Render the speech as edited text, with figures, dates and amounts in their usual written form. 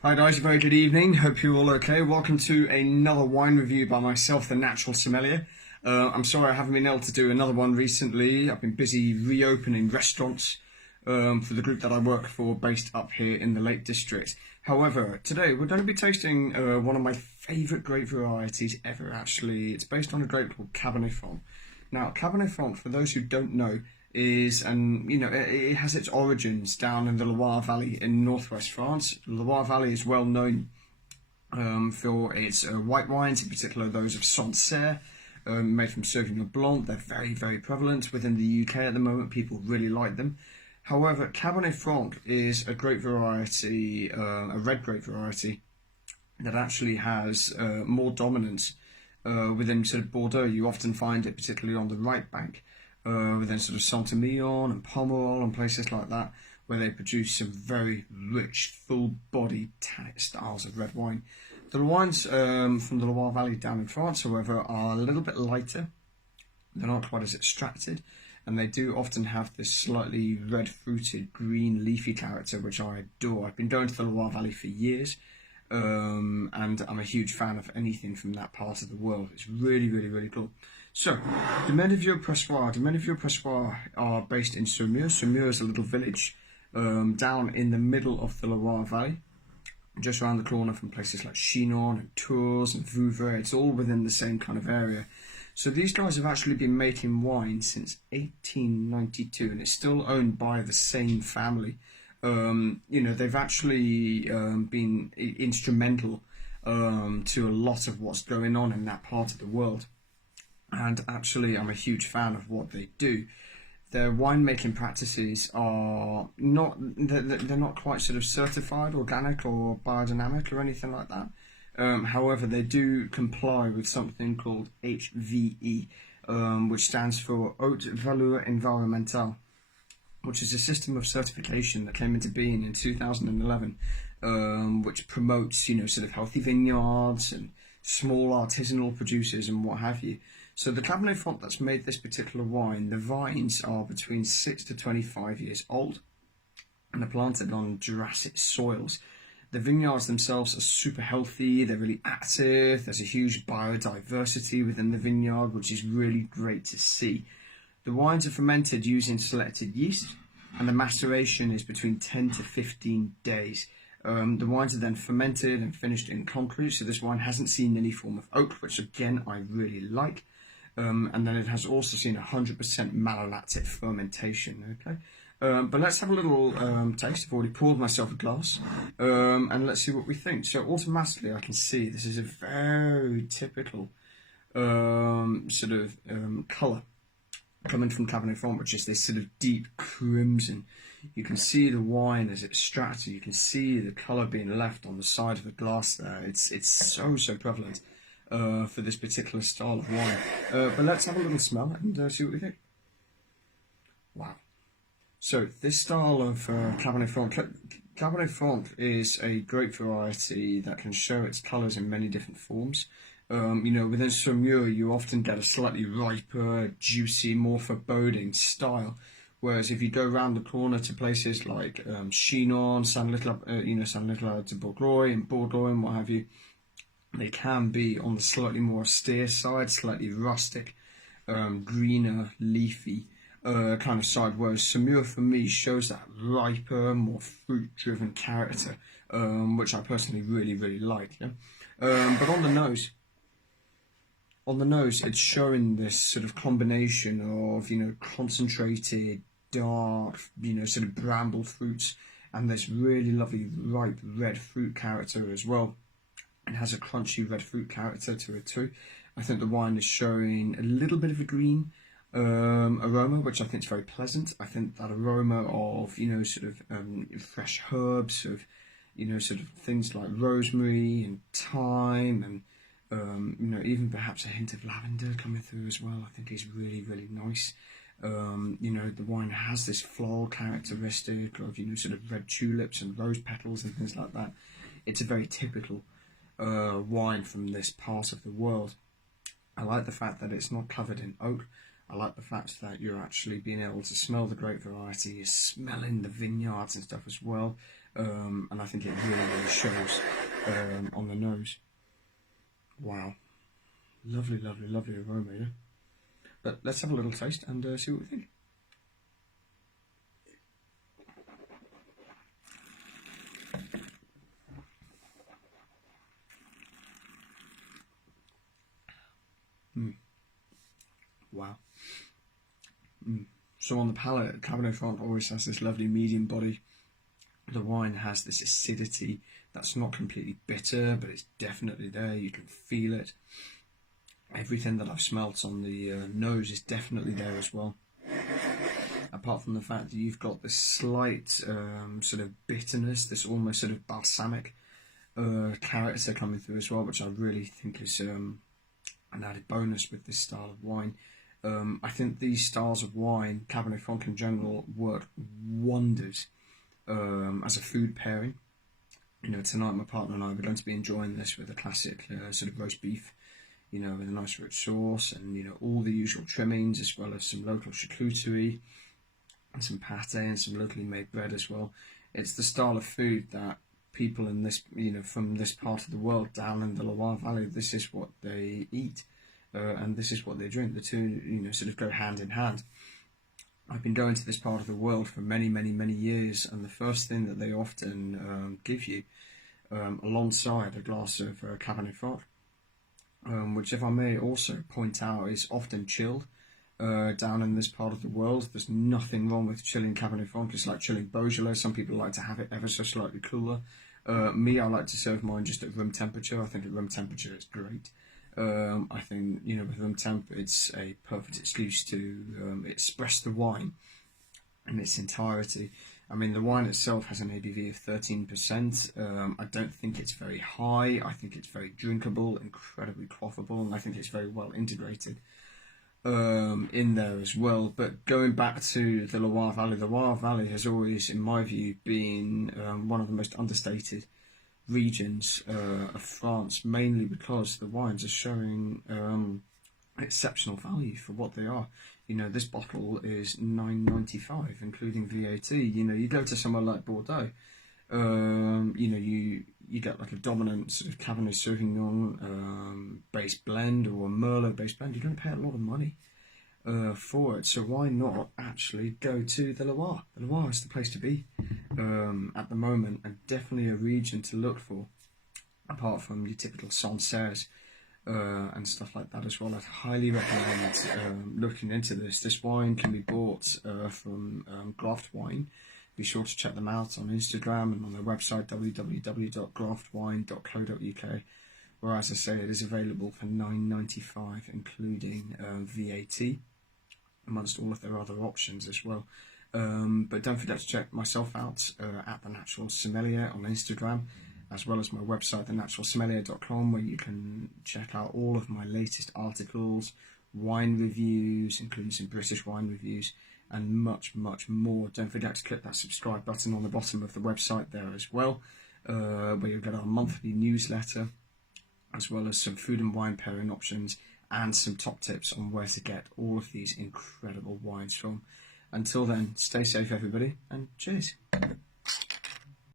Hi guys, a very good evening. Hope you're all okay. Welcome to another wine review by myself, the Natural Sommelier. I'm sorry I haven't been able to do another one recently. I've been busy reopening restaurants for the group that I work for based up here in the Lake District. However, today we're going to be tasting one of my favourite grape varieties ever actually. It's based on a grape called Cabernet Franc. Now, Cabernet Franc, for those who don't know, is, and it has its origins down in the Loire Valley in northwest France. The Loire Valley is well known for its white wines, in particular those of Sancerre, made from Sauvignon Blanc. They're very, very prevalent within the UK at the moment. People really like them. However, Cabernet Franc is a grape variety, a red grape variety, that actually has more dominance within sort of Bordeaux. You often find it particularly on the right bank, within sort of Saint-Emilion and Pomerol and places like that, where they produce some very rich, full-bodied styles of red wine. The wines from the Loire Valley down in France, however, are a little bit lighter. They're not quite as extracted, and they do often have this slightly red-fruited, green, leafy character, which I adore. I've been going to the Loire Valley for years, and I'm a huge fan of anything from that part of the world. It's really, really, really cool. So, Domaine de Vieux-Pressoir. Domaine de Vieux-Pressoir are based in Saumur. Saumur is a little village down in the middle of the Loire Valley, just around the corner from places like Chinon and Tours and Vouvray. It's all within the same kind of area. So these guys have actually been making wine since 1892, and it's still owned by the same family. They've actually been instrumental to a lot of what's going on in that part of the world. And actually, I'm a huge fan of what they do. Their winemaking practices are they're not quite sort of certified organic or biodynamic or anything like that. However, they do comply with something called HVE, which stands for Haute Valeur Environnementale, which is a system of certification that came into being in 2011, which promotes, sort of healthy vineyards and small artisanal producers and what have you. So the Cabernet Franc that's made this particular wine, the vines are between 6 to 25 years old, and they're planted on Jurassic soils. The vineyards themselves are super healthy, they're really active, there's a huge biodiversity within the vineyard, which is really great to see. The wines are fermented using selected yeast, and the maceration is between 10 to 15 days. The wines are then fermented and finished in concrete, so this wine hasn't seen any form of oak, which again I really like. And then it has also seen 100% malolactic fermentation. Okay, but let's have a little taste. I've already poured myself a glass, and let's see what we think. So automatically, I can see this is a very typical colour coming from Cabernet Franc, which is this sort of deep crimson. You can see the wine as it's extracted. You can see the colour being left on the side of the glass there. It's so prevalent for this particular style of wine. But let's have a little smell and see what we think. Wow. So this style of Cabernet Franc is a grape variety that can show its colours in many different forms. Within Saumur, you often get a slightly riper, juicy, more foreboding style. Whereas if you go around the corner to places like Chinon, Saint-Nicolas de Bourgogne and Bordeaux and what have you, they can be on the slightly more austere side, slightly rustic, greener, leafy kind of side. Whereas Saumur, for me, shows that riper, more fruit-driven character, which I personally really, really like. Yeah? But on the nose, it's showing this sort of combination of, concentrated, dark, sort of bramble fruits, and this really lovely ripe red fruit character as well. It has a crunchy red fruit character to it too. I think the wine is showing a little bit of a green aroma, which I think is very pleasant. I think that aroma of, fresh herbs, of, sort of things like rosemary and thyme and, even perhaps a hint of lavender coming through as well, I think is really, really nice. The wine has this floral characteristic of, sort of red tulips and rose petals and things like that. It's a very typical wine from this part of the world. I like the fact that it's not covered in oak. I like the fact that you're actually being able to smell the grape variety, you're smelling the vineyards and stuff as well. and I think it really shows on the nose. Wow, lovely, lovely, lovely aroma, yeah? But let's have a little taste and see what we think. Wow. So on the palate, Cabernet Franc always has this lovely medium body. The wine has this acidity that's not completely bitter, but it's definitely there. You can feel it. Everything that I've smelt on the nose is definitely there as well. Apart from the fact that you've got this slight sort of bitterness, this almost sort of balsamic character coming through as well, which I really think is an added bonus with this style of wine. I think these styles of wine, Cabernet Franc in general, work wonders as a food pairing. You know, tonight my partner and I are going to be enjoying this with a classic sort of roast beef, you know, with a nice rich sauce and, you know, all the usual trimmings, as well as some local charcuterie and some pate and some locally made bread as well. It's the style of food that people in this, you know, from this part of the world down in the Loire Valley, this is what they eat. And this is what they drink. The two, you know, sort of go hand in hand. I've been going to this part of the world for many, many, many years, and the first thing that they often give you alongside a glass of Cabernet Franc, which, if I may also point out, is often chilled down in this part of the world. There's nothing wrong with chilling Cabernet Franc. It's like chilling Beaujolais. Some people like to have it ever so slightly cooler. Me, I like to serve mine just at room temperature. I think at room temperature it's great. I think, you know, with room temp, it's a perfect excuse to express the wine in its entirety. I mean, the wine itself has an ABV of 13%. I don't think it's very high. I think it's very drinkable, incredibly quaffable, and I think it's very well integrated in there as well. But going back to the Loire Valley has always, in my view, been one of the most understated regions of France, mainly because the wines are showing exceptional value for what they are. You know, this bottle is $9.95, including VAT. You know, you go to somewhere like Bordeaux, you know, you get like a dominant sort of Cabernet Sauvignon based blend or a Merlot based blend. You're going to pay a lot of money for it. So why not actually go to the Loire? The Loire is the place to be at the moment, and definitely a region to look for, apart from your typical Sancerre and stuff like that as well. I'd highly recommend looking into this. This wine can be bought from Graft Wine. Be sure to check them out on Instagram and on their website www.graftwine.co.uk, where, as I say, it is available for $9.95, including VAT, amongst all of their other options as well. But don't forget to check myself out at The Natural Sommelier on Instagram, as well as my website, thenaturalsommelier.com, where you can check out all of my latest articles, wine reviews, including some British wine reviews, and much, much more. Don't forget to click that subscribe button on the bottom of the website there as well, where you'll get our monthly newsletter, as well as some food and wine pairing options, and some top tips on where to get all of these incredible wines from. Until then, stay safe everybody, and cheers.